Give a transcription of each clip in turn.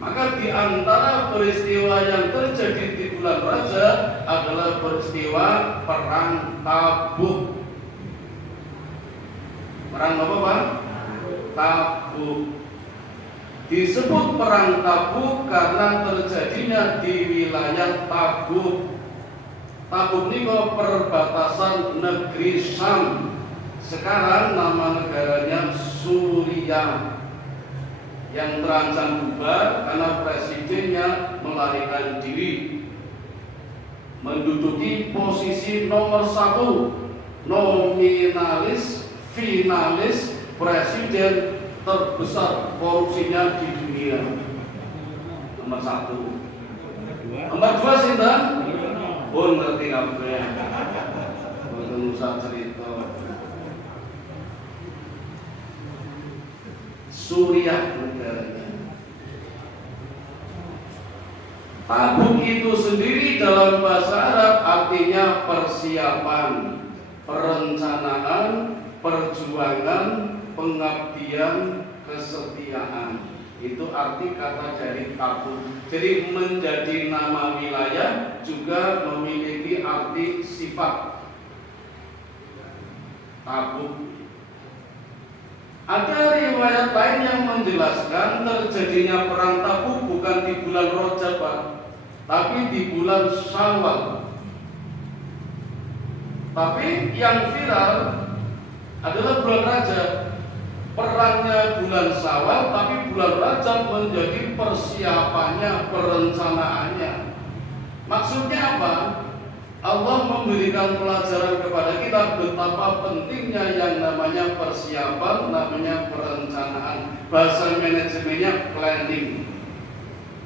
Maka di antara peristiwa yang terjadi di bulan Rajab adalah peristiwa perang Tabuk. Perang apa, Pak? Tabuk. Disebut perang Tabuk karena terjadinya di wilayah Tabuk. Tabuk ini kok perbatasan negeri Syam. Sekarang nama negaranya Suriah, yang terancam bubar karena presidennya melarikan diri, menduduki posisi nomor 1 nominalis finalis presiden terbesar korupsinya di dunia. Nomor 1. Nomor 2 sinten? Pun ngerti kabeh. Boten usah cerita. Suriah negaranya. Tabuk itu sendiri dalam bahasa Arab artinya persiapan, perencanaan, perjuangan, pengabdian, kesetiaan. Itu arti kata dari Tabuk. Jadi menjadi nama wilayah juga memiliki arti sifat. Tabuk. Ada riwayat lain yang menjelaskan terjadinya perang Tabuk bukan di bulan Rajab, tapi di bulan Syawal. Tapi yang viral adalah bulan Rajab. Perangnya bulan Syawal, tapi bulan Rajab menjadi persiapannya, perencanaannya. Maksudnya apa? Allah memberikan pelajaran kepada kita betapa pentingnya yang namanya persiapan, namanya perencanaan. Bahasa manajemennya planning.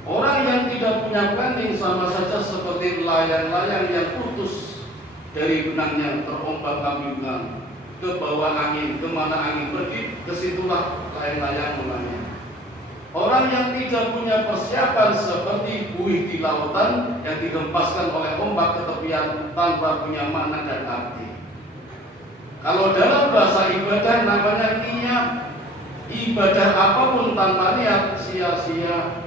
Orang yang tidak punya planning sama saja seperti layang-layang yang putus dari benangnya, terombang-ambingkan ke bawah angin, kemana angin pergi, kesitulah layang-layang mulanya. Orang yang tidak punya persiapan seperti buih di lautan yang dihempaskan oleh ombak ke tepian tanpa punya makna dan arti. Kalau dalam bahasa ibadah namanya niat. Ibadah apapun tanpa niat sia-sia.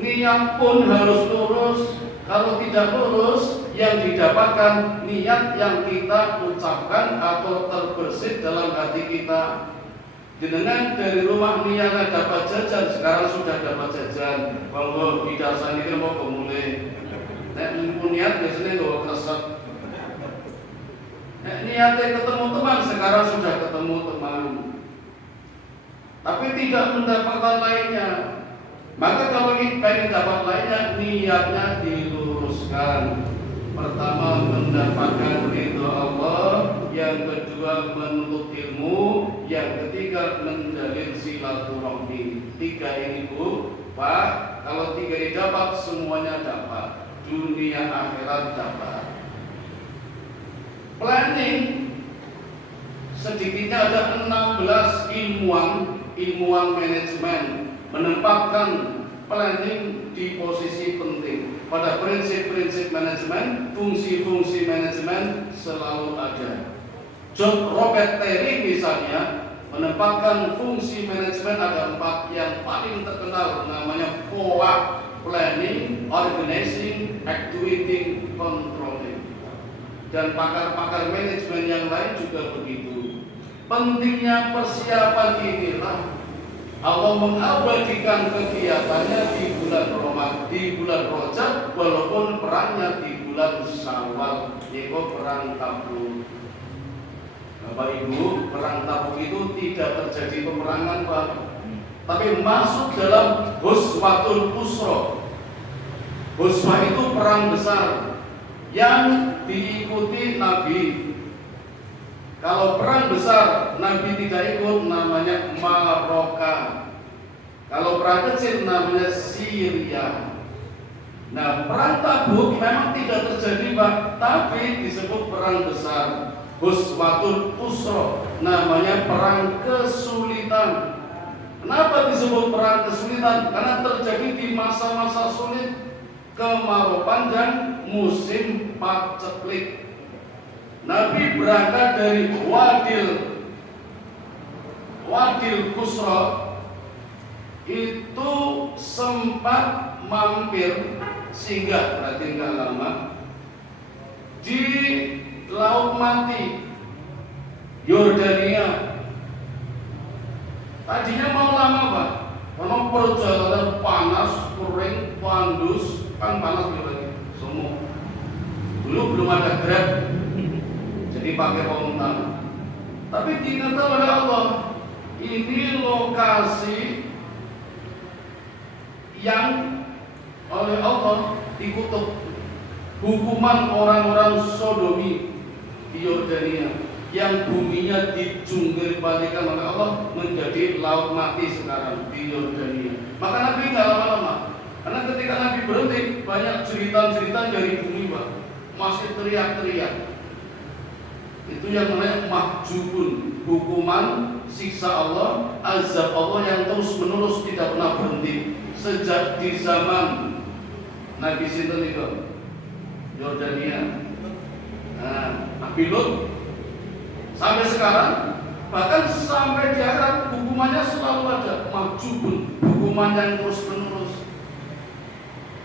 Niat pun harus lurus. Kalau tidak lurus, yang didapatkan niat yang kita ucapkan atau terbersit dalam hati kita. Jenengan dari rumah niatnya dapat jajan, sekarang sudah dapat jajan. Monggo bidasan ini mau kemulai. Nek niat biasanya nggak keresep. Nek niatnya ketemu teman, sekarang sudah ketemu teman. Tapi tidak mendapatkan lainnya. Maka kalau ingin dapat lainnya, niatnya diluruskan. Pertama mendapatkan ridho Allah, yang kedua menuntut ilmu, yang ketiga menjalin silaturahmi. 3 ini Bu, Pak, kalau 3 ini dapat semuanya dapat, dunia akhirat dapat. Planning sedikitnya ada 16 ilmuwan manajemen menempatkan planning di posisi penting. Pada prinsip-prinsip manajemen, fungsi-fungsi manajemen selalu ada. John Robert Terry misalnya menempatkan fungsi manajemen ada 4 yang paling terkenal, namanya POA, Planning, Organizing, Actuating, Controlling. Dan pakar-pakar manajemen yang lain juga begitu. Pentingnya persiapan inilah Allah mengabadikan kegiatannya di bulan Rajab, walaupun perangnya di bulan Syawal, yaitu perang Tabuk. Bapak Ibu, perang Tabuk itu tidak terjadi peperangan, Pak, tapi masuk dalam Ghazwatul Usra. Ghazwa itu perang besar yang diikuti Nabi. Kalau perang besar Nabi tidak ikut, namanya Maroka. Kalau perang kecil namanya Syria. Nah, perang Tabuk memang tidak terjadi, Pak, tapi disebut perang besar. Ghazwatul Usra, namanya perang kesulitan. Kenapa disebut perang kesulitan? Karena terjadi di masa-masa sulit, kemarau panjang, musim paceklik. Nabi berangkat dari Wadil Qusra itu sempat mampir singgah, berarti nggak lama, di Laut Mati Yordania. Tadinya mau lama Pak, karena perjalanan panas, kering, pandus, kan panas lagi semua. Dulu belum ada Grab, jadi pakai onta. Tapi diingatkan oleh Allah, ini lokasi yang oleh Allah dikutuk. Hukuman orang-orang Sodomi di Yordania yang buminya dijungkir balikan oleh Allah menjadi laut mati sekarang di Yordania. Maka Nabi nggak lama-lama, karena ketika Nabi berhenti banyak cerita-cerita dari bumi Pak, masih teriak-teriak. Itu yang namanya mahjubun, hukuman siksa Allah, azab Allah yang terus menerus tidak pernah berhenti sejak di zaman Nabi Sinten itu Yordania, Nabi Lut sampai sekarang, bahkan sampai di akhirat hukumannya selalu ada mahjubun, hukuman yang terus menerus.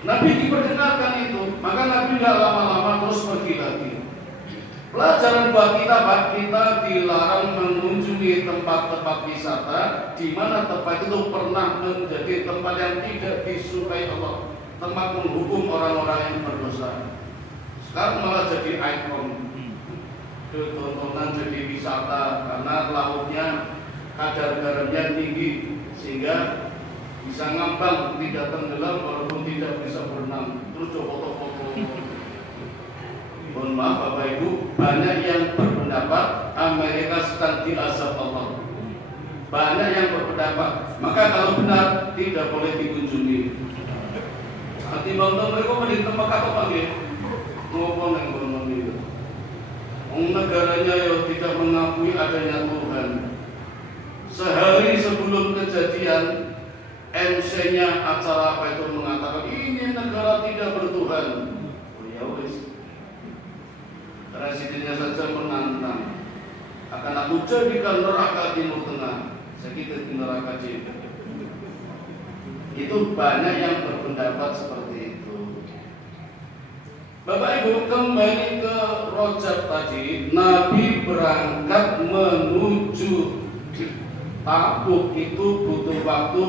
Nabi diperdengarkan itu, maka Nabi tidak lama-lama terus pergi lagi. Pelajaran buat kita Pak, kita dilarang mengunjungi tempat-tempat wisata di mana tempat itu pernah menjadi tempat yang tidak disukai Allah, tempat menghukum orang-orang yang berdosa. Sekarang malah jadi ikon, tontonan, jadi wisata karena lautnya kadar garamnya tinggi sehingga bisa ngambang, tidak tenggelam walaupun tidak bisa berenang. Terus foto-foto. Mohon maaf Bapak Ibu, banyak yang berpendapat Amerika sedang diazab Allah. Banyak yang berpendapat, maka kalau benar tidak boleh dikunjungi. Nanti bangsa mereka mending tempat apa panggil? Ngomong yang ngomong itu. Negaranya yang tidak mengakui adanya Tuhan. Sehari sebelum kejadian, MC-nya acara apa itu mengatakan ini negara tidak bertuhan. Oh ya wis. Presidennya saja menantang, akan aku jadikan neraka Timur Tengah, sekitar neraka Jepang. Itu banyak yang berpendapat seperti itu. Bapak Ibu, kembali ke Rojab tadi, Nabi berangkat menuju Tabuk itu butuh waktu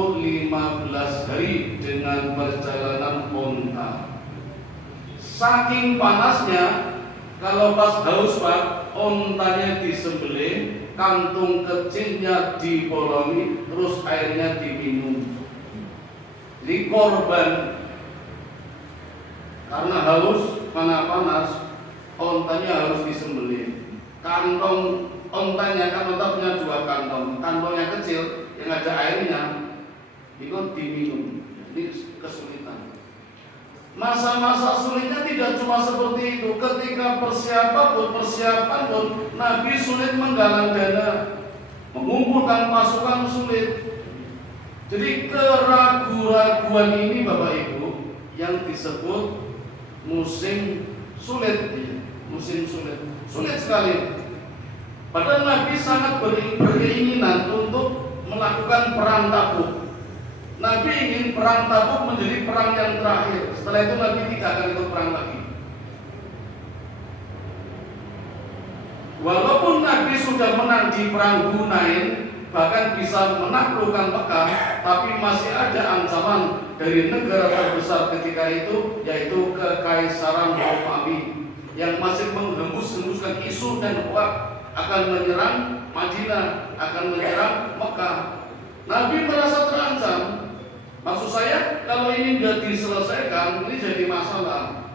15 hari dengan perjalanan onta. Saking panasnya, kalau pas haus Pak, ontanya disembelih, kantung kecilnya dibolongi, terus airnya diminum. Jadi korban karena haus, karena panas, ontanya harus disembelih. Kantong ontanya, kan onta punya dua kantong, kantongnya kecil yang ada airnya, itu diminum. Ini kesulitan. Masa-masa sulitnya tidak cuma seperti itu. Ketika persiapan pun Nabi sulit menggalang dana, mengumpulkan pasukan sulit. Jadi keraguan-raguan ini Bapak Ibu yang disebut musim sulit, musim sulit sekali. Padahal Nabi sangat berkeinginan untuk melakukan perang Tabuk. Nabi ingin perang Tabuk menjadi perang yang terakhir. Setelah itu Nabi tidak akan ikut perang lagi. Walaupun Nabi sudah menang di perang Hunain, bahkan bisa menaklukkan Mekah, tapi masih ada ancaman dari negara terbesar ketika itu, yaitu Kekaisaran Romawi yang masih menghembus-hembuskan isu dan hoak akan menyerang Madinah, akan menyerang Mekah. Nabi merasa terancam. Maksud saya, kalau ini sudah diselesaikan, ini jadi masalah.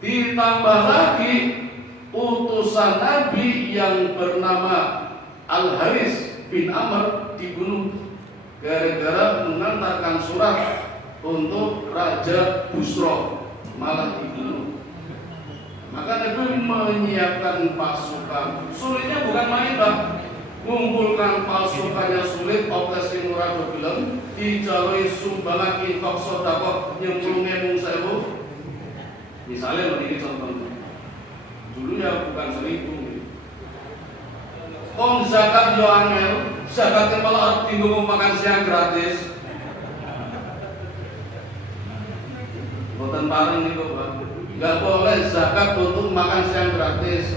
Ditambah lagi utusan Nabi yang bernama Al-Haris bin Amr dibunuh gara-gara mengantarkan surat untuk Raja Busro, malah dibunuh. Maka Nabi menyiapkan pasukan. Sulitnya bukan main Pak. Mengumpulkan pasukannya sulit, operasi murah film, dijalui sumbangan infak sodakoh nyemplung-nyemplung sewu. Misalnya begini contohnya, dulu ya bukan 1000. Zakat yo angel, zakatnya malah tinggal makan siang gratis. Boten pareng niku Pak. Enggak boleh zakat untuk makan siang gratis.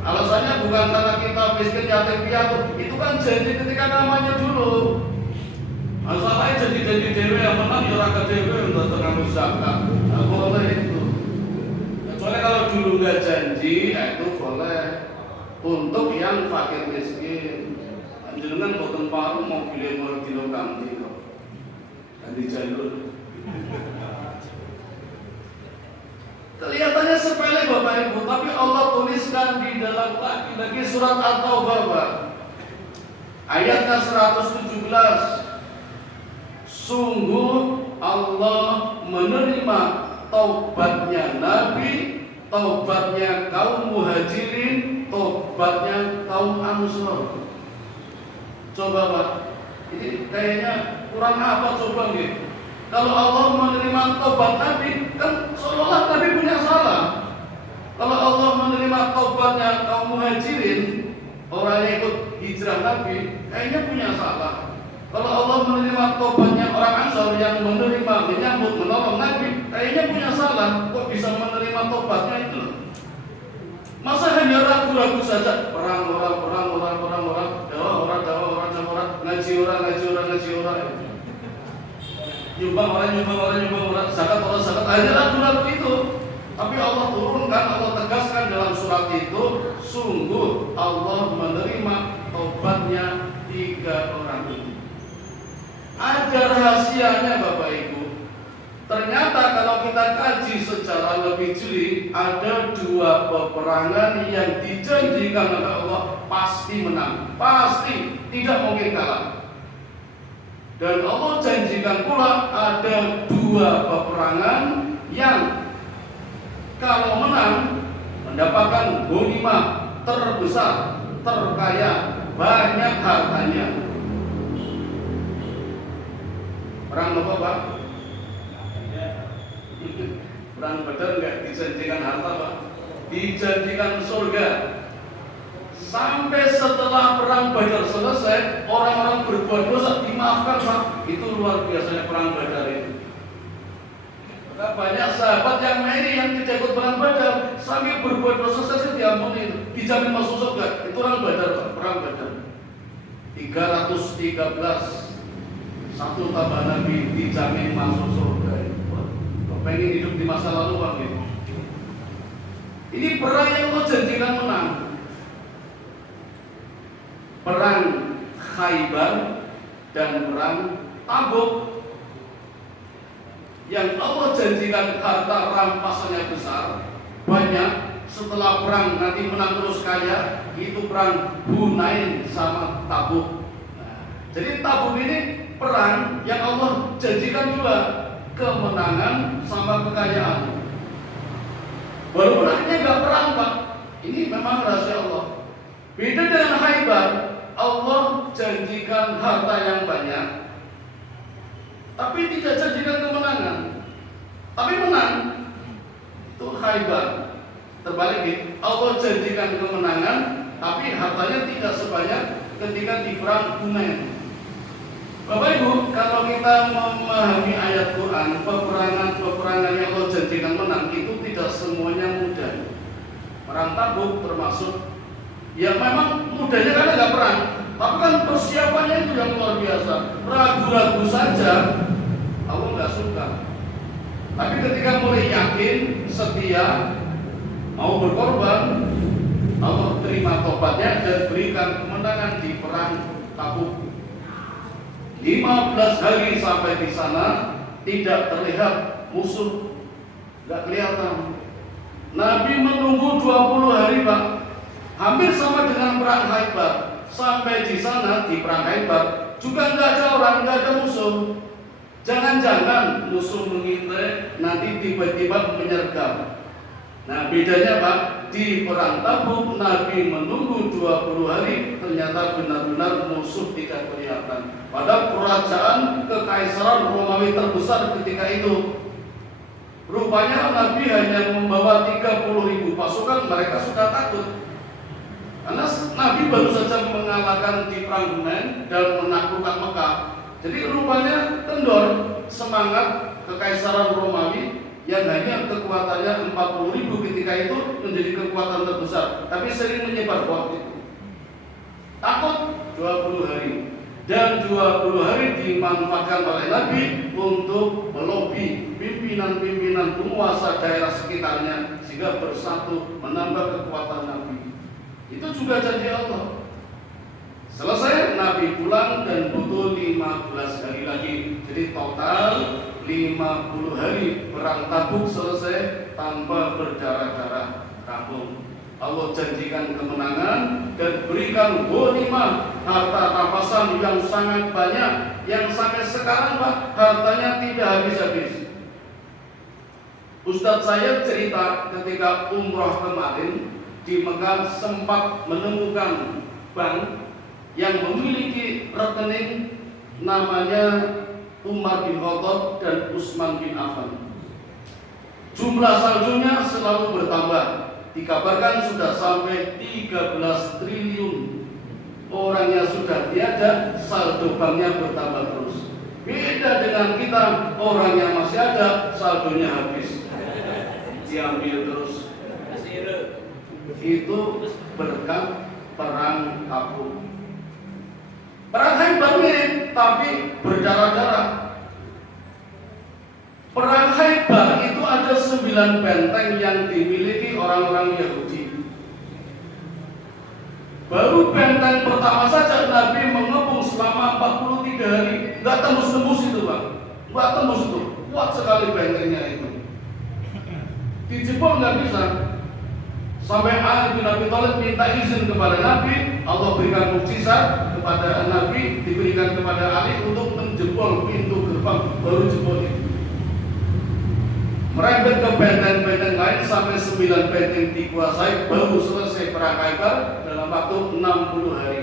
Alasannya bukan karena kita miskin yatim piatu, itu kan janji ketika namanya dulu. Masalahnya janji-janji dewe yang menang ya ora dewe untuk kamu zakat. Enggak boleh itu. Kecuali kalau dulu nggak janji, ya itu boleh untuk yang fakir miskin. Jenengan boten paru mau pilih mau kilo kanti kok. Ganti jalur. Kelihatannya sepele Bapak Ibu, tapi Allah tuliskan di dalam lagi surat At-Taubah ayatnya 117. Sungguh Allah menerima taubatnya Nabi, taubatnya kaum Muhajirin, taubatnya kaum Ansor. Coba Pak, ini kayaknya kurang apa coba gitu. Kalau Allah menerima taubat Nabi, kan seolah-olah Nabi punya salah. Kalau Allah menerima taubatnya kaum Muhajirin, orang yang ikut hijrah Nabi, kayaknya punya salah. Kalau Allah menerima taubatnya orang Ansor yang menerima, menyambut, menolong Nabi, kayaknya punya salah. Kok bisa menerima taubatnya itu? Masa hanya ragu-ragu saja, perang orang, dakwah orang, ngaji orang, nyumbang orang, zakat orang, hanya ragu-ragu itu. Tapi Allah turunkan, Allah tegaskan dalam surat itu, sungguh Allah menerima taubatnya 3 orang itu. Ada rahasianya Bapak Ibu. Ternyata kalau kita kaji secara lebih jeli, ada 2 peperangan yang dijanjikan oleh Allah pasti menang, pasti tidak mungkin kalah. Dan Allah janjikan pula ada 2 peperangan yang kalau menang mendapatkan ghanimah terbesar, terkaya, banyak hartanya. Perang apa Pak? Perang Badar enggak dijanjikan harta Pak, dijanjikan surga. Sampai setelah perang Badar selesai, orang-orang berbuat dosa dimaafkan Pak. Itu luar biasanya perang Badar itu. Maka banyak sahabat yang meri yang tidak ikut perang Badar, sambil berbuat dosa saja diampuni, dijamin masuk surga. Itu perang Badar Pak, perang Badar. 313 satu tambah Nabi dijamin masuk surga. Pengen hidup di masa lalu Pak gitu. Ini perang yang Allah janjikan menang. Perang Khaybar dan perang Tabuk. Yang Allah janjikan harta rampasannya besar, banyak. Setelah perang nanti menang terus kaya, itu perang Hunain sama Tabuk. Nah, jadi Tabuk ini perang yang Allah janjikan juga kemenangan sama kekayaan. Walaupun akhirnya nggak perang Pak, ini memang rahasia Allah. Beda dengan Khaybar, Allah janjikan harta yang banyak, tapi tidak janjikan kemenangan. Tapi menang. Itu Khaybar. Terbalik nih, Allah janjikan kemenangan, tapi hartanya tidak sebanyak ketika di perang Hunain. Bapak Ibu, kalau kita memahami ayat Quran, peperangan yang Allah janjikan menang itu tidak semuanya mudah. Perang Tabuk termasuk, ya memang mudahnya karena nggak perang, tapi kan persiapannya itu yang luar biasa. Ragu-ragu saja, Allah nggak suka. Tapi ketika mulai yakin, setia, mau berkorban, Allah terima tobatnya dan berikan kemenangan di perang Tabuk. 15 hari sampai di sana tidak terlihat musuh, nggak kelihatan. Nabi menunggu 20 hari Pak, hampir sama dengan perang Khaybar. Sampai di sana di perang Khaybar juga nggak ada orang, nggak ada musuh. Jangan-jangan musuh mengintai, nanti tiba-tiba menyergap. Nah bedanya Pak, di perang Tabuk Nabi menunggu 20 hari, ternyata benar-benar musuh tidak kelihatan. Pada kerajaan kekaisaran Romawi terbesar ketika itu, rupanya Nabi hanya membawa 30.000 pasukan, mereka sudah takut. Karena Nabi baru saja mengalahkan di perang Hunain dan menaklukkan Mekah. Jadi rupanya kendor semangat kekaisaran Romawi yang hanya kekuatannya 40.000 ketika itu menjadi kekuatan terbesar, tapi sering menyebar waktu itu. Takut 20 hari. Dan 20 hari dimanfaatkan oleh Nabi untuk melobi pimpinan-pimpinan penguasa daerah sekitarnya sehingga bersatu menambah kekuatan Nabi. Itu juga janji Allah. Selesai Nabi pulang dan butuh 15 hari lagi. Jadi total 50 hari perang Tabuk selesai tanpa berdarah-darah kampung. Allah janjikan kemenangan dan berikan ghanimah, harta rampasan yang sangat banyak, yang sampai sekarang Pak hartanya tidak habis-habis. Ustadz saya cerita ketika umroh kemarin di Mekah sempat menemukan bank yang memiliki rekening namanya Umar bin Khattab dan Utsman bin Affan. Jumlah saldonya selalu bertambah. Dikabarkan sudah sampai 13 triliun. Orangnya sudah tiada, saldo banknya bertambah terus. Beda dengan kita, orangnya masih ada, saldonya habis. Diambil terus. Itu berkat perang Tabuk. Perang Khaybar mirip, tapi berdarah-darah. Perang Khaybar itu ada 9 benteng yang dimiliki orang-orang Yahudi. Baru benteng pertama saja Nabi mengepung selama 43 hari. Nggak tembus-tembus itu Pak. Nggak tembus itu. Kuat sekali bentengnya itu. Dijebol nggak bisa. Sampai Ali bin Abi Thalib minta izin kepada Nabi. Allah berikan mukjizat kepada Nabi, diberikan kepada Ali untuk menjebol pintu gerbang. Baru jebol itu. Merembet ke benteng-benteng lain sampai 9 benteng dikuasai, baru selesai perang Khaybar dalam waktu 60 hari.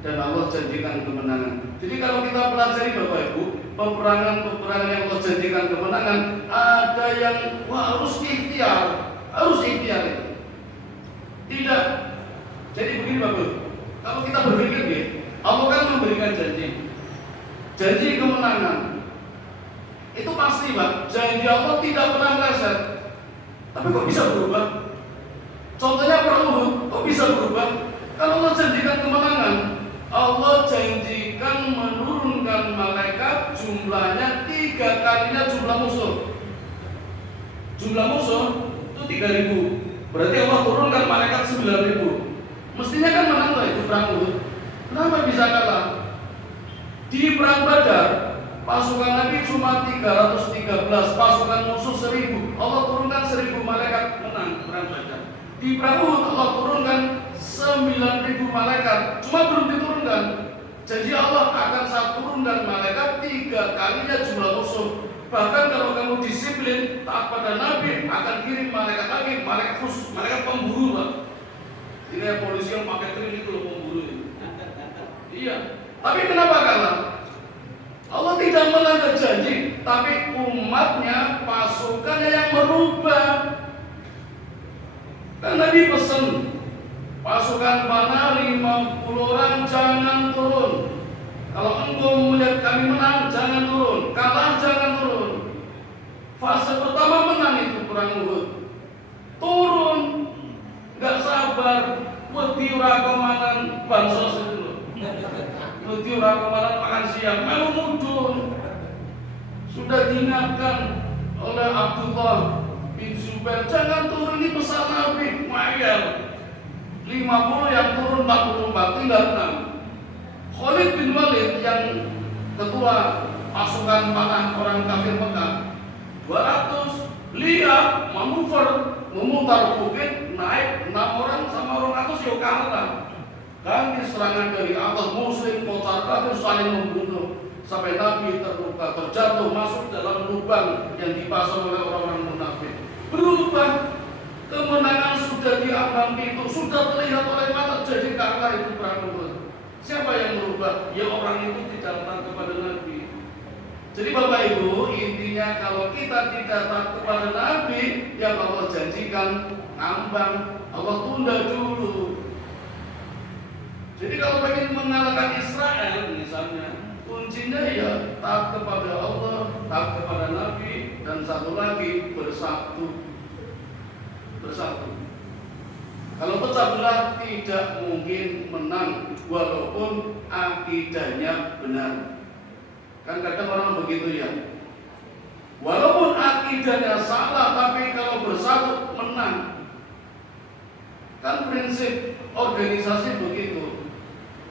Dan Allah janjikan kemenangan. Jadi kalau kita pelajari Bapak Ibu, peperangan-peperangan yang Allah janjikan kemenangan, ada yang harus ikhtiar itu. Tidak. Jadi begini Bapak Ibu, kalau kita berpikir nih, Allah kan memberikan janji kemenangan. Itu pasti Pak, janji Allah tidak pernah meleset. Tapi kok bisa berubah? Contohnya perang Uhud, kok bisa berubah? Kalau Allah janjikan kemenangan, Allah janjikan menurunkan malaikat jumlahnya 3 kalinya jumlah musuh. Jumlah musuh itu 3.000. Berarti Allah turunkan malaikat 9.000. Mestinya kan menang lah itu perang Uhud. Kenapa bisa kalah? Di perang Badar pasukan Nabi cuma 313, pasukan musuh 1000. Allah turunkan 1000 malaikat, menang perang Badar. Di perang Uhud Allah turunkan 9.000 malaikat, cuma belum diturunkan. Jadi Allah akan saya turunkan malaikat 3 kalinya jumlah musuh. Bahkan kalau kamu disiplin taat pada Nabi, akan kirim malaikat lagi, malaikat khusus, malaikat pemburu Pak. Ini polisi yang pakai trim itu loh pemburu itu. Iya. Tapi kenapa kalah? Allah tidak melanggar janji, tapi umatnya, pasukannya yang merubah. Kan Nabi pesan, pasukan panah 50 orang jangan turun. Kalau engkau melihat kami menang, jangan turun. Kalah, jangan turun. Fase pertama menang itu perang Uhud. Turun, nggak sabar, wedi ora kemanan bansos itu loh. Wedi ora kemanan makan siang, melu mudun. Sudah diingatkan oleh Abdullah bin Zubair, jangan turun, ini pesan Nabi. Mayal 50 yang turun 44, tinggal 6. Khalid bin Walid yang ketua pasukan panah orang kafir Mekah 200 lihat manuver memutar bukit, naik 6 orang sama 100 yuk kalah. Ganti serangan dari atas, muslim kocar kacir saling membunuh sampai Nabi terluka, terjatuh masuk dalam lubang yang dipasang oleh orang-orang munafik. Berubah, kemenangan sudah diambang pintu, sudah terlihat oleh mata, jadi kalah itu perang Uhud. Siapa yang merubah? Ya orang itu tidak taat kepada Nabi. Jadi Bapak Ibu, intinya kalau kita tidak taat kepada Nabi, yang Allah janjikan ngambang, Allah tunda dulu. Jadi kalau ingin mengalahkan Israel misalnya, kuncinya ya taat kepada Allah, taat kepada Nabi, dan satu lagi bersatu. Kalau pecah belah tidak mungkin menang walaupun akidahnya benar. Kan kadang orang begitu ya. Walaupun akidahnya salah, tapi kalau bersatu menang. Kan prinsip organisasi begitu.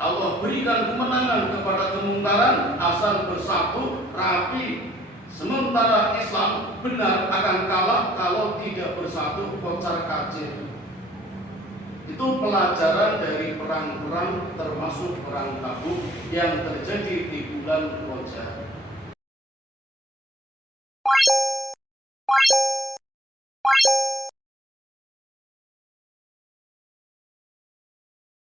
Allah berikan kemenangan kepada kemungkaran asal bersatu, rapi. Sementara Islam benar akan kalah kalau tidak bersatu, kocar kacir. Itu pelajaran dari perang-perang termasuk perang Tabuk yang terjadi di bulan Rajab.